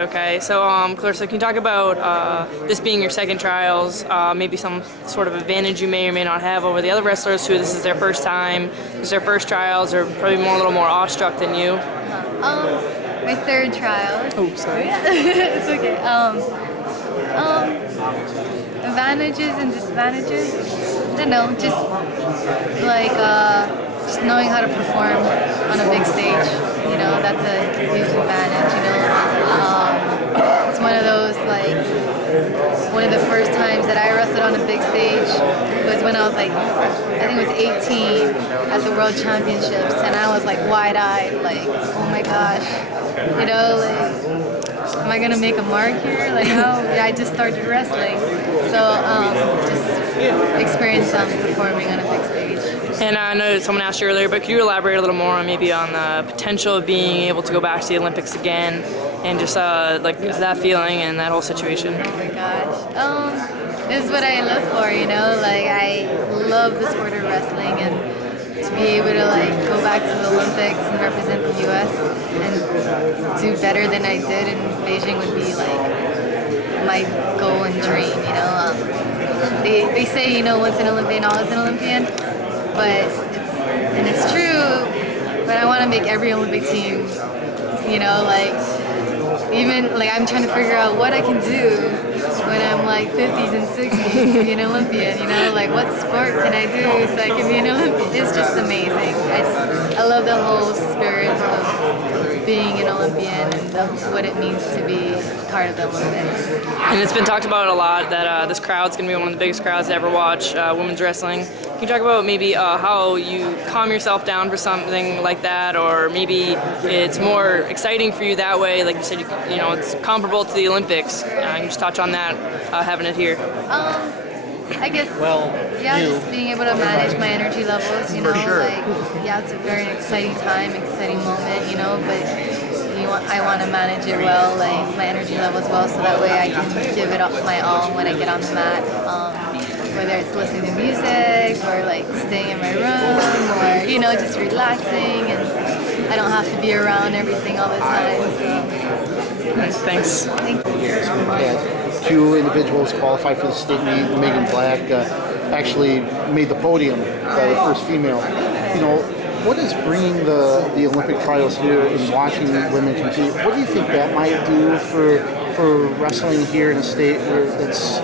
Okay, so Clarissa, can you talk about this being your second trials, maybe some sort of advantage you may or may not have over the other wrestlers who this is their first time, this is their first trials, or probably a little more awestruck than you? My third trials. Oh, sorry. It's okay. Advantages and disadvantages. I don't know, just like just knowing how to perform on a big stage. You know, that's a huge advantage. You know, it's one of those one of the first times that I wrestled on a big stage was when I was I think it was 18 at the World Championships, and I was like wide-eyed, like, oh my gosh, you know, like, am I gonna make a mark here? Like, how? Yeah, I just started wrestling, so just experience performing on a big stage. And I know someone asked you earlier, but could you elaborate a little more on maybe on the potential of being able to go back to the Olympics again, and just like that feeling and that whole situation? Oh my gosh, this is what I live for, you know. Like, I love the sport of wrestling, and to be able to go back to the Olympics and represent the U.S. and do better than I did in Beijing would be my goal and dream, you know. They say, you know, once an Olympian, always an Olympian, but it's true. But I want to make every Olympic team, you know, even I'm trying to figure out what I can do when I'm 50s and 60s to be an Olympian, you know, what sport can I do so I can be an Olympian? It's just amazing. I love the whole spirit of being an Olympian and what it means to be part of the Olympics. And it's been talked about a lot that this crowd's going to be one of the biggest crowds to ever watch women's wrestling. Can you talk about maybe how you calm yourself down for something like that, or maybe it's more exciting for you that way? Like you said, you know, it's comparable to the Olympics. Can you just touch on that, having it here? I guess, yeah, just being able to manage my energy levels, you know, yeah, it's a very exciting time, exciting moment, you know, but I want to manage it well, my energy levels well, so that way I can give it my all when I get on the mat, whether it's listening to music, or staying in my room, or, you know, just relaxing, and I don't have to be around everything all the time, so. Nice, thanks. Thank you. Yeah, two individuals qualified for the state meet. Megan Black actually made the podium, the first female. You know, what is bringing the Olympic trials here and watching women compete? What do you think that might do for wrestling here in a state where it's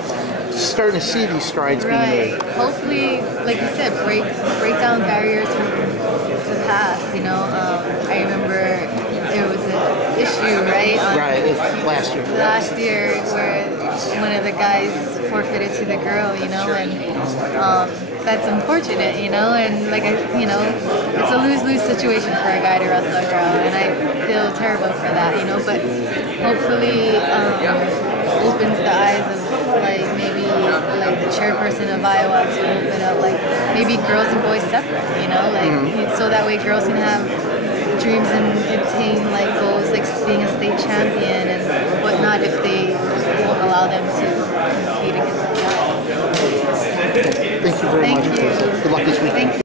starting to see these strides being made? Hopefully, like you said, break down barriers from the past. You know, I remember there was an issue, right? Last year. Last year, where one of the guys forfeited to the girl, you know, and that's unfortunate, you know, and you know, it's a lose-lose situation for a guy to wrestle a girl, and I feel terrible for that, you know, but hopefully opens the eyes of maybe the chairperson of Iowa to open up maybe girls and boys separate, you know, so that way girls can have dreams and obtain goals being a state champion and whatnot if they won't allow them to compete against the guys. Thank you very much. Thank you. Good luck this weekend.